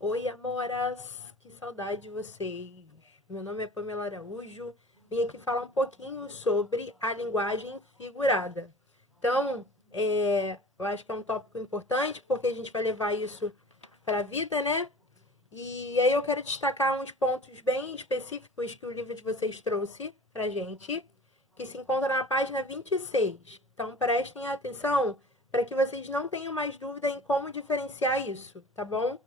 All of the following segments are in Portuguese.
Oi, amoras! Que saudade de vocês! Meu nome é Pamela Araújo. Vim aqui falar um pouquinho sobre a linguagem figurada. Então, eu acho que é um tópico importante porque a gente vai levar isso para a vida, né? E aí eu quero destacar uns pontos bem específicos que o livro de vocês trouxe pra gente, que se encontra na página 26. Então prestem atenção para que vocês não tenham mais dúvida em como diferenciar isso, tá bom?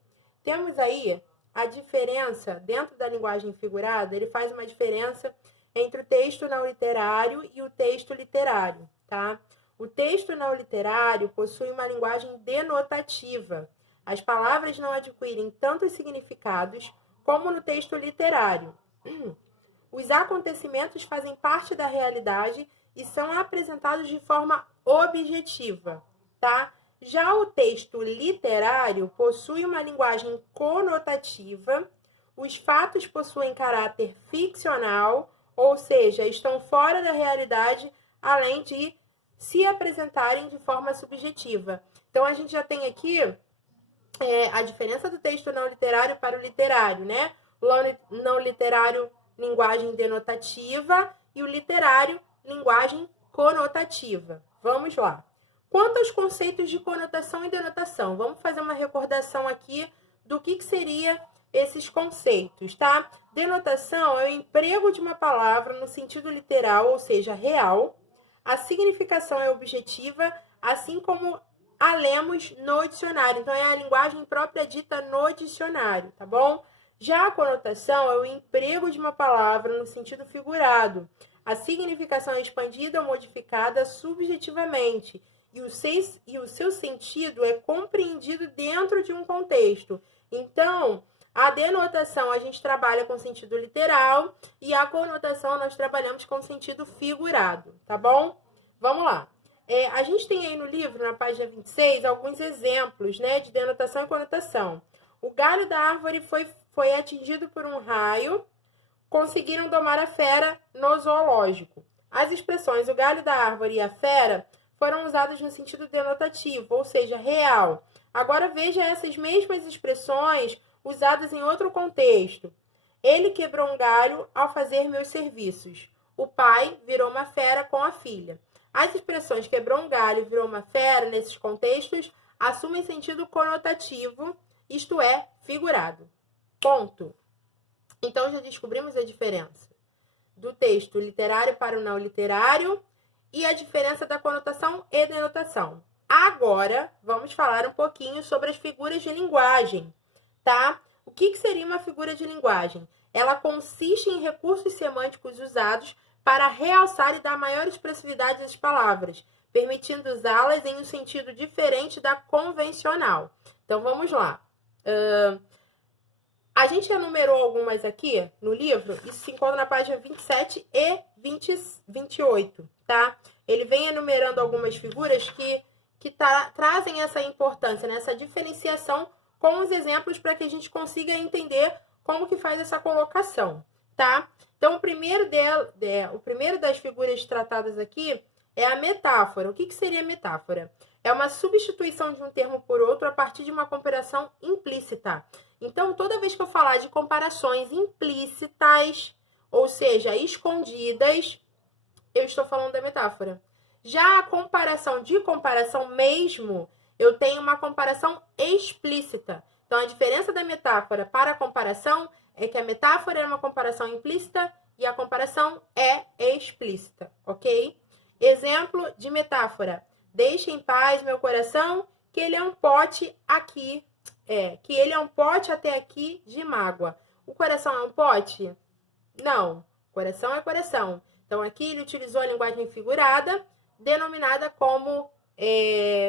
Temos aí a diferença dentro da linguagem figurada, ele faz uma diferença entre o texto não literário e o texto literário, tá? O texto não literário possui uma linguagem denotativa. As palavras não adquirem tantos significados como no texto literário. Os acontecimentos fazem parte da realidade e são apresentados de forma objetiva, tá? Já o texto literário possui uma linguagem conotativa, os fatos possuem caráter ficcional, ou seja, estão fora da realidade, além de se apresentarem de forma subjetiva. Então, a gente já tem aqui a diferença do texto não literário para o literário, né? O não literário, linguagem denotativa, e o literário, linguagem conotativa. Vamos lá. Quanto aos conceitos de conotação e denotação, vamos fazer uma recordação aqui do que seria esses conceitos, tá? Denotação é o emprego de uma palavra no sentido literal, ou seja, real. A significação é objetiva, assim como a lemos no dicionário. Então, é a linguagem própria dita no dicionário, tá bom? Já a conotação é o emprego de uma palavra no sentido figurado. A significação é expandida ou modificada subjetivamente e o seu sentido é compreendido dentro de um contexto. Então, a denotação a gente trabalha com sentido literal e a conotação nós trabalhamos com sentido figurado, tá bom? Vamos lá. A gente tem aí no livro, na página 26, alguns exemplos, né, de denotação e conotação. O galho da árvore foi atingido por um raio, conseguiram domar a fera no zoológico. As expressões o galho da árvore e a fera foram usadas no sentido denotativo, ou seja, real. Agora veja essas mesmas expressões usadas em outro contexto. Ele quebrou um galho ao fazer meus serviços. O pai virou uma fera com a filha. As expressões quebrou um galho e virou uma fera, nesses contextos, assumem sentido conotativo, isto é, figurado. Ponto. Então, já descobrimos a diferença do texto literário para o não literário e a diferença da conotação e denotação. Agora, vamos falar um pouquinho sobre as figuras de linguagem, tá? O que seria uma figura de linguagem? Ela consiste em recursos semânticos usados para realçar e dar maior expressividade às palavras, permitindo usá-las em um sentido diferente da convencional. Então, vamos lá. A gente enumerou algumas aqui no livro, isso se encontra na página 27 e 28, tá? Ele vem enumerando algumas figuras que trazem essa importância, né? Essa diferenciação com os exemplos para que a gente consiga entender como que faz essa colocação, tá? Então, o primeiro das figuras tratadas aqui é a metáfora. O que seria metáfora? É uma substituição de um termo por outro a partir de uma comparação implícita. Então, toda vez que eu falar de comparações implícitas, ou seja, escondidas, eu estou falando da metáfora. Já a comparação mesmo, eu tenho uma comparação explícita. Então, a diferença da metáfora para a comparação é que a metáfora é uma comparação implícita e a comparação é explícita, ok? Exemplo de metáfora. Deixe em paz meu coração, que ele é um pote aqui, que ele é um pote até aqui de mágoa. O coração é um pote? Não. Coração é coração. Então, aqui ele utilizou a linguagem figurada, denominada como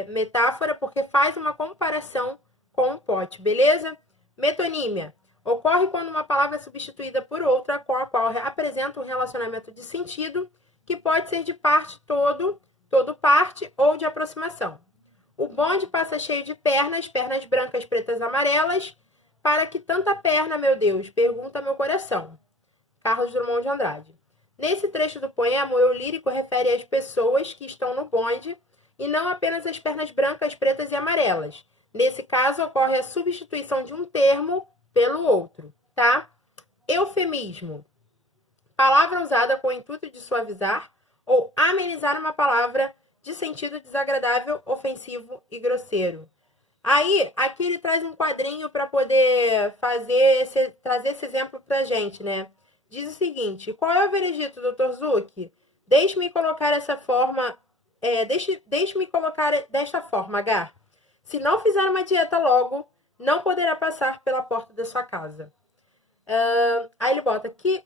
metáfora, porque faz uma comparação com um pote, beleza? Metonímia. Ocorre quando uma palavra é substituída por outra, com a qual apresenta um relacionamento de sentido, que pode ser de parte, todo parte ou de aproximação. O bonde passa cheio de pernas brancas, pretas, amarelas. Para que tanta perna, meu Deus? Pergunta meu coração. Carlos Drummond de Andrade. Nesse trecho do poema, o eu lírico refere às pessoas que estão no bonde e não apenas às pernas brancas, pretas e amarelas. Nesse caso, ocorre a substituição de um termo pelo outro, tá? Eufemismo. Palavra usada com o intuito de suavizar ou amenizar uma palavra de sentido desagradável, ofensivo e grosseiro. Aí, aqui ele traz um quadrinho para poder trazer esse exemplo pra gente, né? Diz o seguinte: qual é o veredito, Dr. Zucchi? Deixe-me colocar deixe-me colocar desta forma, H. Se não fizer uma dieta logo, não poderá passar pela porta da sua casa. Aí ele bota, que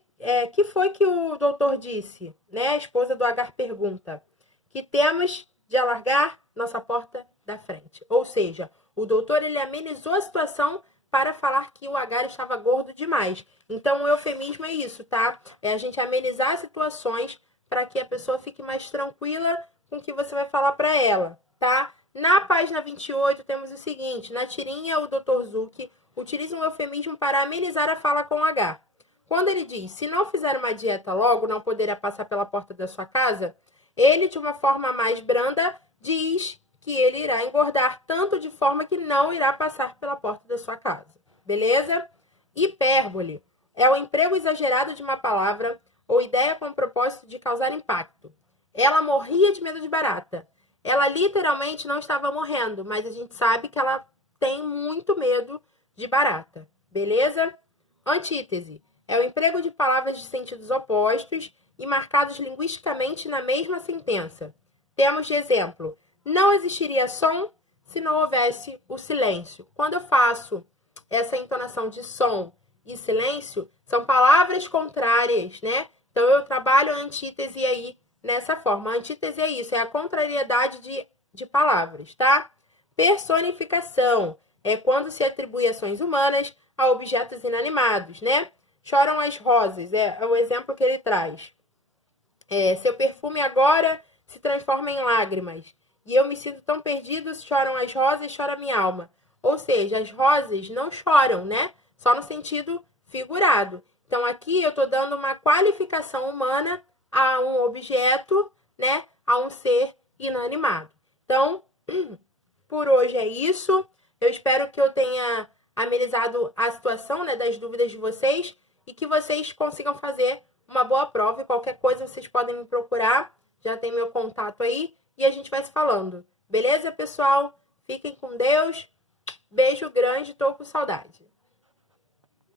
foi que o doutor disse? Né? A esposa do Agar pergunta que temos de alargar nossa porta da frente. Ou seja, o doutor ele amenizou a situação para falar que o Agar estava gordo demais. Então, o eufemismo é isso, tá? É a gente amenizar situações para que a pessoa fique mais tranquila com o que você vai falar para ela, tá? Na página 28, temos o seguinte. Na tirinha, o Dr. Zucchi utiliza um eufemismo para amenizar a fala com H. Quando ele diz, se não fizer uma dieta logo, não poderá passar pela porta da sua casa, ele, de uma forma mais branda, diz que ele irá engordar tanto de forma que não irá passar pela porta da sua casa. Beleza? Hipérbole é o emprego exagerado de uma palavra ou ideia com o propósito de causar impacto. Ela morria de medo de barata. Ela literalmente não estava morrendo, mas a gente sabe que ela tem muito medo de barata. Beleza? Antítese é o emprego de palavras de sentidos opostos e marcados linguisticamente na mesma sentença. Temos de exemplo: não existiria som se não houvesse o silêncio. Quando eu faço essa entonação de som e silêncio, são palavras contrárias, né? Então, eu trabalho a antítese aí nessa forma. A antítese é isso, é a contrariedade de palavras, tá? Personificação é quando se atribui ações humanas a objetos inanimados, né? Choram as rosas, é o exemplo que ele traz. Seu perfume agora se transforma em lágrimas. E eu me sinto tão perdido, choram as rosas, chora minha alma. Ou seja, as rosas não choram, né? Só no sentido figurado. Então, aqui eu estou dando uma qualificação humana a um objeto, né? A um ser inanimado. Então, por hoje é isso. Eu espero que eu tenha amenizado a situação, né, das dúvidas de vocês e que vocês consigam fazer uma boa prova. E qualquer coisa vocês podem me procurar. Já tem meu contato aí. E a gente vai se falando. Beleza, pessoal? Fiquem com Deus. Beijo grande. Tô com saudade.